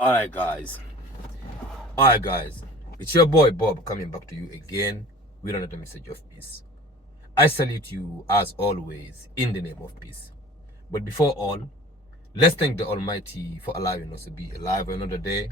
Alright, guys. Alright, guys. It's your boy Bob coming back to you again with another message of peace. I salute you as always in the name of peace. But before all, let's thank the Almighty for allowing us to be alive another day.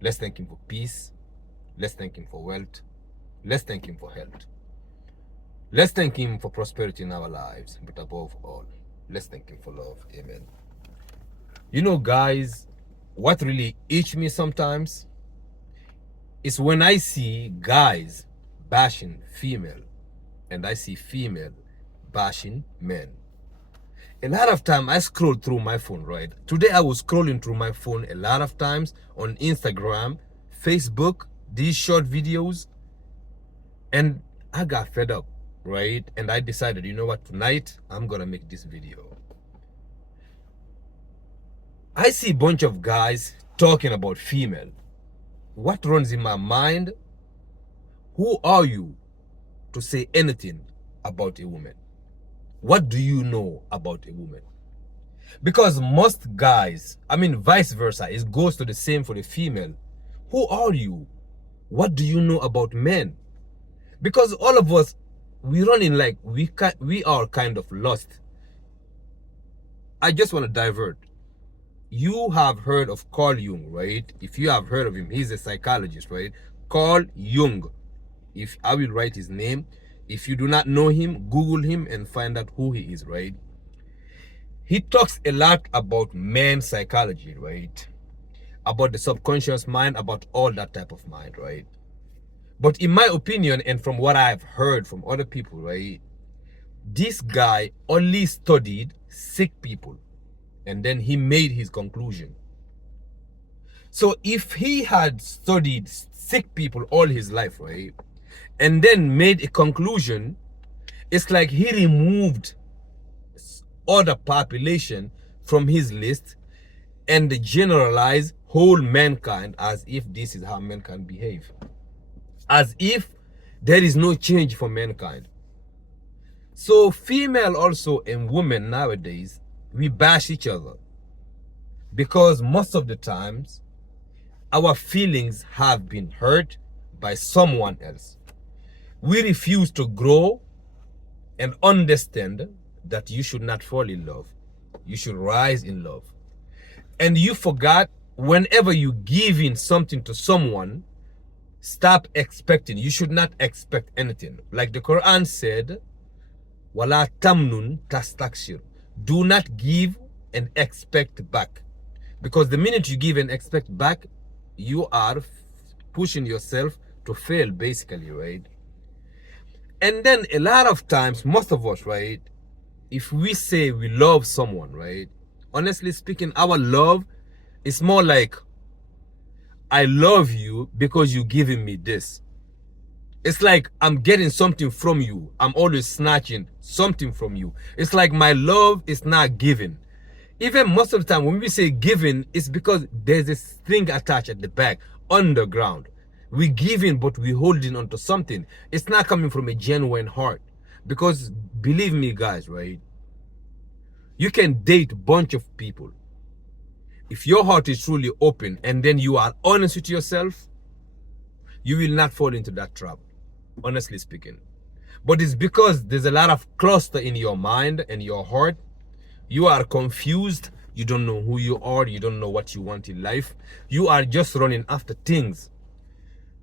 Let's thank Him for peace. Let's thank Him for wealth. Let's thank Him for health. Let's thank Him for prosperity in our lives. But above all, let's thank Him for love. Amen. You know, guys, what really itches me sometimes is when I see guys bashing female and I see female bashing men. A lot of time I scroll through my phone, right? Today I was scrolling through my phone a lot of times on Instagram, Facebook, these short videos, and I got fed up, right? And I decided, you know what, tonight I'm gonna make this video. I see a bunch of guys talking about female. What runs in my mind? Who are you to say anything about a woman? What do you know about a woman? Because most guys, vice versa, it goes to the same for the female. Who are you? What do you know about men? Because all of us, we run in like we are kind of lost. I just want to divert. You have heard of Carl Jung, right? If you have heard of him, he's a psychologist, right? Carl Jung. If I will write his name, if you do not know him, Google him and find out who he is, right? He talks a lot about men's psychology, right? About the subconscious mind, about all that type of mind, right? But in my opinion, and from what I've heard from other people, right? This guy only studied sick people. And then he made his conclusion. So if he had studied sick people all his life, right, and then made a conclusion, it's like he removed other population from his list and generalized whole mankind as if this is how mankind behave. As if there is no change for mankind. So female also and women nowadays, we bash each other because most of the times our feelings have been hurt by someone else. We refuse to grow and understand that you should not fall in love. You should rise in love. And you forgot, whenever you give in something to someone, stop expecting. You should not expect anything. Like the Quran said, "Wala tamnun tastakshir." Do not give and expect back. Because the minute you give and expect back, you are pushing yourself to fail, basically, right? And then a lot of times, most of us, right, if we say we love someone, right, honestly speaking, our love is more like, I love you because you're giving me this. It's like I'm getting something from you. I'm always snatching something from you. It's like my love is not giving. Even most of the time when we say giving, it's because there's this thing attached at the back, underground. We giving, but we holding onto something. It's not coming from a genuine heart. Because believe me, guys, right? You can date a bunch of people. If your heart is truly open and then you are honest with yourself, you will not fall into that trap. Honestly speaking. But it's because there's a lot of cluster in your mind and your heart. You are confused. You don't know who you are. You don't know what you want in life. You are just running after things.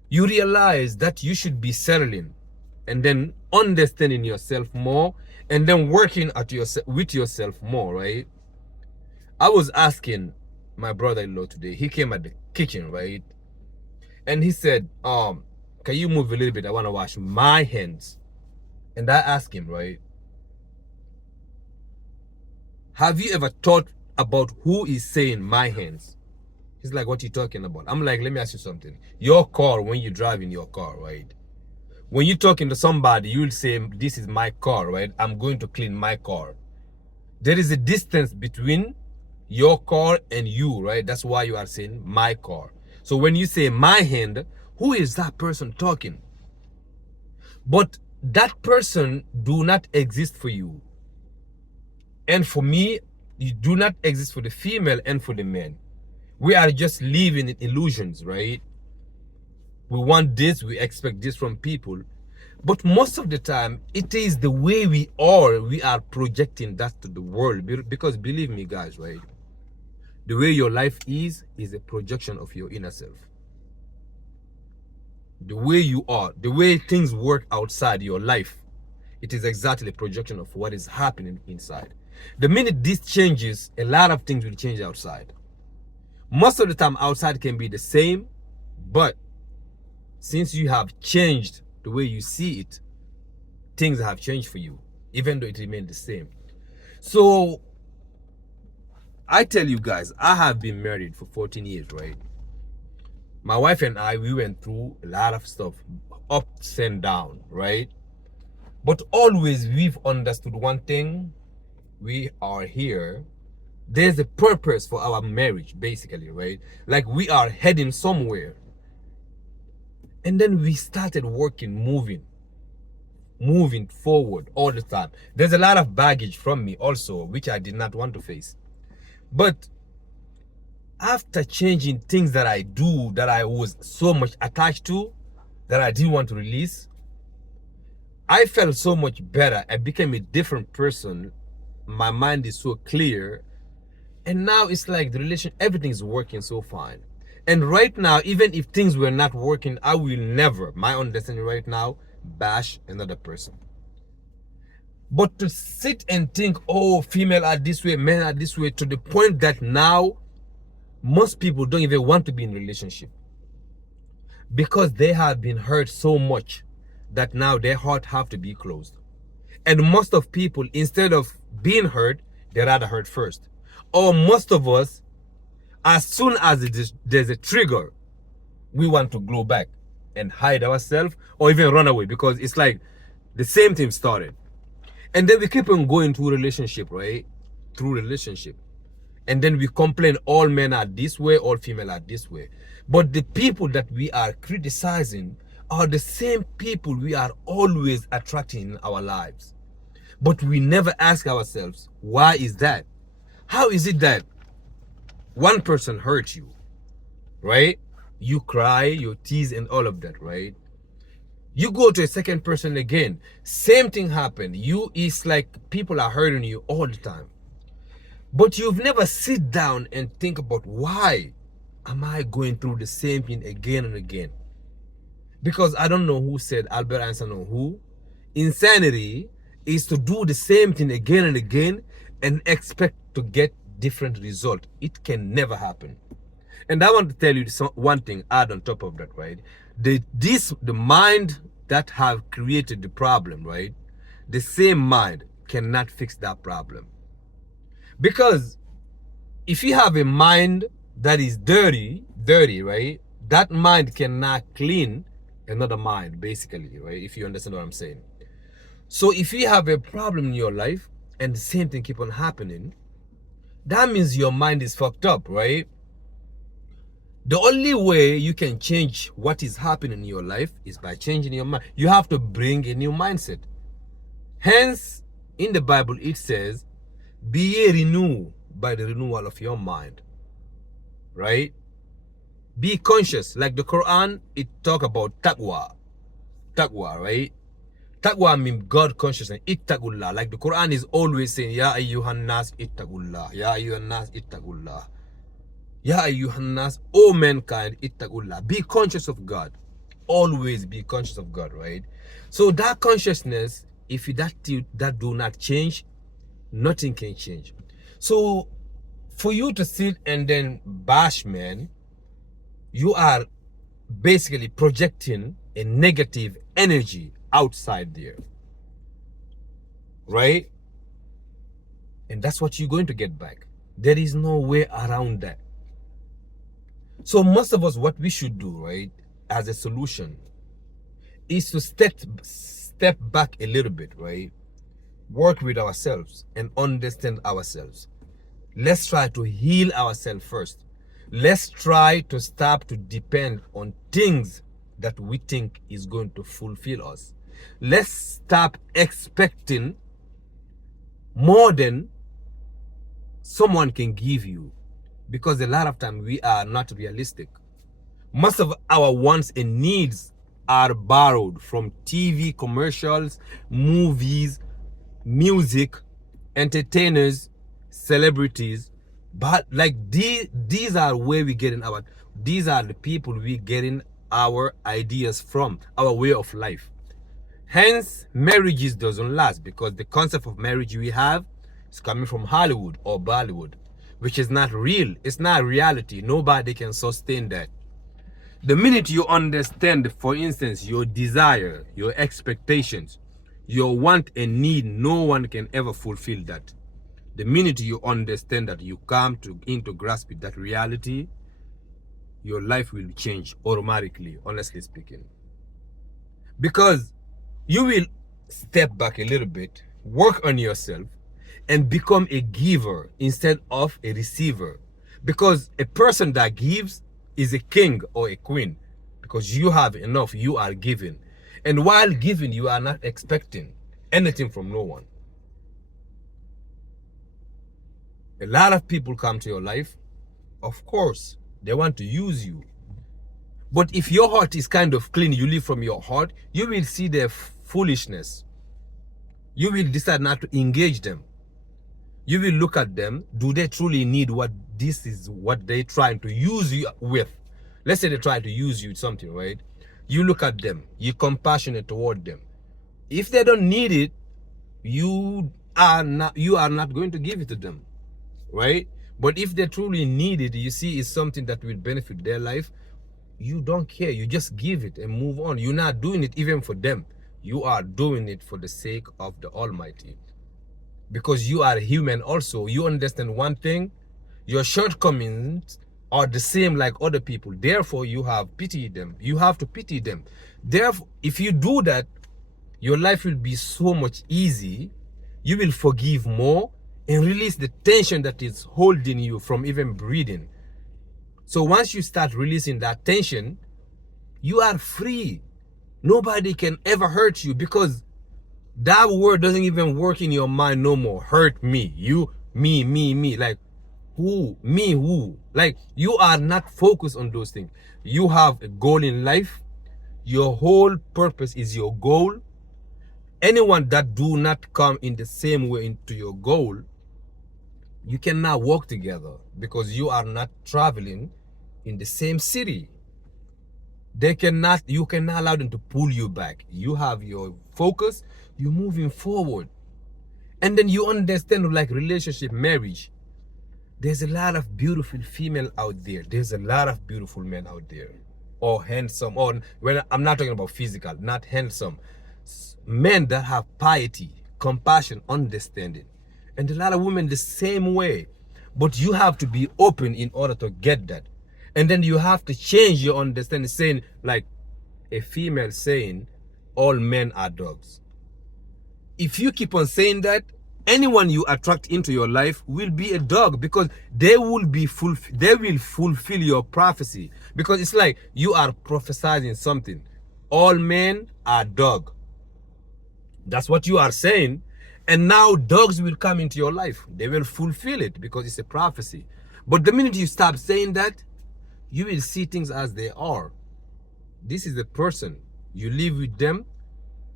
You realize that you should be settling and then understanding yourself more and then working at with yourself more, right? I was asking my brother-in-law today. He came at the kitchen, right? And he said, can you move a little bit? I want to wash my hands. And I asked him, right, have you ever thought about who is saying my hands? He's like, what are you talking about? I'm like, let me ask you something. Your car, when you drive in your car, right? When you're talking to somebody, you'll say, this is my car, right? I'm going to clean my car. There is a distance between your car and you, right? That's why you are saying my car. So when you say my hand, who is that person talking? But that person do not exist for you. And for me, you do not exist for the female and for the man. We are just living in illusions, right? We want this, we expect this from people. But most of the time, it is the way we are projecting that to the world. Because believe me, guys, right? The way your life is a projection of your inner self. The way you are, the way things work outside your life, it is exactly a projection of what is happening inside. The minute this changes, a lot of things will change outside. Most of the time, outside can be the same, but since you have changed the way you see it, things have changed for you, even though it remained the same. So I tell you guys, I have been married for 14 years, right? My wife and I, we went through a lot of stuff, ups and downs, right? But always we've understood one thing: we are here. There's a purpose for our marriage, basically, right? Like we are heading somewhere. And then we started working, moving forward all the time. There's a lot of baggage from me also, which I did not want to face. But after changing things that I do, that I was so much attached to, that I didn't want to release, I felt so much better. I became a different person. My mind is so clear. And now it's like the relation, everything's working so fine. And right now, even if things were not working, I will never, my understanding right now, bash another person. But to sit and think, oh, female are this way, men are this way, to the point that now most people don't even want to be in a relationship because they have been hurt so much that now their heart have to be closed. And most of people, instead of being hurt, they rather hurt first. Or most of us, as soon as there's a trigger, we want to glow back and hide ourselves or even run away, because it's like the same thing started. And then we keep on going through relationship, right? Through relationship. And then we complain all men are this way, all female are this way. But the people that we are criticizing are the same people we are always attracting in our lives. But we never ask ourselves, why is that? How is it that one person hurt you, right? You cry, you tease and all of that, right? You go to a second person again, same thing happened. It's like people are hurting you all the time. But you've never sit down and think about, why am I going through the same thing again and again? Because I don't know who said, Albert Einstein or who, insanity is to do the same thing again and again and expect to get different result. It can never happen. And I want to tell you one thing, add on top of that, right? The mind that have created the problem, right? The same mind cannot fix that problem. Because if you have a mind that is dirty, right? That mind cannot clean another mind, basically, right? If you understand what I'm saying. So if you have a problem in your life and the same thing keep on happening, that means your mind is fucked up, right? The only way you can change what is happening in your life is by changing your mind. You have to bring a new mindset. Hence, in the Bible, it says, be ye renewed by the renewal of your mind, right? Be conscious. Like the Quran, it talk about taqwa, right? Taqwa means God consciousness. Ittaqullah. Like the Quran is always saying, Ya ayyuhan nas ittaqullah. Ya ayyuhan nas ittaqullah. Ya ayyuhan nas, O mankind, ittaqullah. Be conscious of God. Always be conscious of God, right? So that consciousness, if that do not change, nothing can change. So for you to sit and then bash men, you are basically projecting a negative energy outside there, right? And that's what you're going to get back. There is no way around that. So most of us, what we should do, right, as a solution, is to step back a little bit, right? Work with ourselves and understand ourselves. Let's try to heal ourselves first. Let's try to stop to depend on things that we think is going to fulfill us. Let's stop expecting more than someone can give you. because a lot of time we are not realistic. Most of our wants and needs are borrowed from TV commercials, movies, music, entertainers, celebrities. But like these are where we getting our, these are the people we getting our ideas from, our way of life. Hence, marriages doesn't last, because the concept of marriage we have is coming from Hollywood or Bollywood, which is not real. It's not reality. Nobody can sustain that. The minute you understand, for instance, your desire, your expectations, your want and need, no one can ever fulfill that. The minute you understand that, you come into grasp with that reality, your life will change automatically, honestly speaking. Because you will step back a little bit, work on yourself, and become a giver instead of a receiver. Because a person that gives is a king or a queen, because you have enough, you are giving. And while giving, you are not expecting anything from no one. A lot of people come to your life, of course, they want to use you. But if your heart is kind of clean, you live from your heart, you will see their foolishness. You will decide not to engage them. You will look at them. Do they truly need what this is, what they're trying to use you with? Let's say they try to use you with something, right? You look at them. You're compassionate toward them. If they don't need it, you are not going to give it to them, right? But if they truly need it, you see it's something that will benefit their life, you don't care. You just give it and move on. You're not doing it even for them. You are doing it for the sake of the Almighty. Because you are human also. You understand one thing, your shortcomings are the same like other people. Therefore, you have pity them. You have to pity them. Therefore, if you do that, your life will be so much easy. You will forgive more and release the tension that is holding you from even breathing. So once you start releasing that tension, you are free. Nobody can ever hurt you, because that word doesn't even work in your mind no more. Hurt me, you, me. Like, who? Me, who? Like, you are not focused on those things. You have a goal in life. Your whole purpose is your goal. Anyone that do not come in the same way into your goal, you cannot work together, because you are not traveling in the same city. You cannot allow them to pull you back. You have your focus, you're moving forward. And then you understand, like relationship, marriage. There's a lot of beautiful female out there. There's a lot of beautiful men out there. Or handsome, or when I'm not talking about physical, not handsome. Men that have piety, compassion, understanding. And a lot of women the same way. But you have to be open in order to get that. And then you have to change your understanding, saying, like a female saying, all men are dogs. If you keep on saying that, anyone you attract into your life will be a dog, because they will fulfill your prophecy. Because it's like you are prophesying something. All men are dog. That's what you are saying. And now dogs will come into your life. They will fulfill it, because it's a prophecy. But the minute you stop saying that, you will see things as they are. This is the person. You live with them.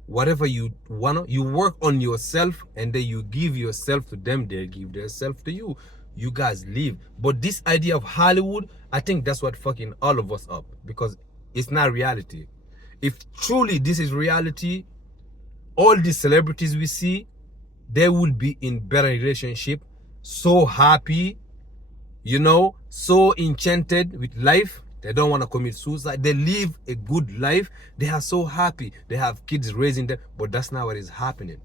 Whatever you want, you work on yourself, and then you give yourself to them. They give themselves to you. You guys live. But this idea of Hollywood, I think that's what fucking all of us up, because it's not reality. If truly this is reality, all these celebrities we see, they will be in better relationship, so happy, you know, so enchanted with life. They don't want to commit suicide. They live a good life. They are so happy. They have kids raising them, but that's not what is happening.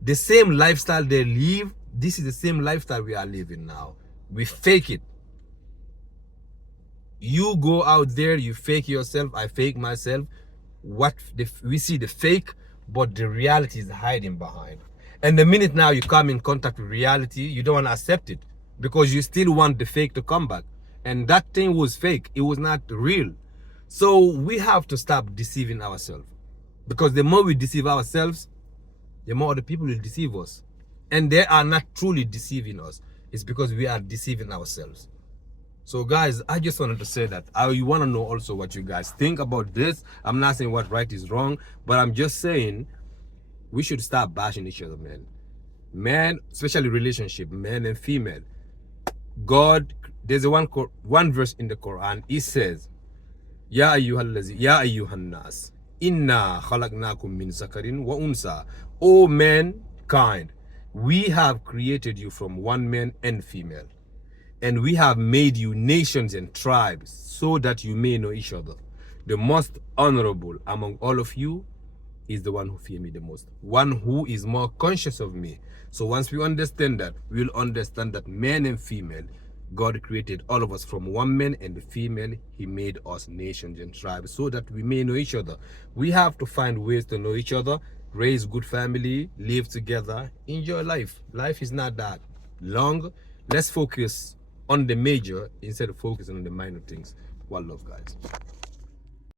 The same lifestyle they live, this is the same lifestyle we are living now. We fake it. You go out there, you fake yourself, I fake myself. We see the fake, but the reality is hiding behind. And the minute now you come in contact with reality, you don't want to accept it, because you still want the fake to come back. And that thing was fake. It was not real. So we have to stop deceiving ourselves, because the more we deceive ourselves, the more other people will deceive us. And they are not truly deceiving us. It's because we are deceiving ourselves. So guys, I just wanted to say that I want to know also what you guys think about this. I'm not saying what right is wrong, but I'm just saying we should stop bashing each other, man. Man, especially relationship, man and female. God, there's one verse in the Quran. It says, Ya ayyuhan nas, inna khalaqnakum min zakarin wa unsa. O mankind, we have created you from one man and female. And we have made you nations and tribes so that you may know each other. The most honorable among all of you is the one who fear me the most, one who is more conscious of me. So once we understand that, we will understand that man and female, God created all of us from one man, and the female, he made us nations and tribes so that we may know each other. We have to find ways to know each other, raise good family, live together, enjoy life. Life is not that long. Let's focus on the major instead of focusing on the minor things. One love, guys.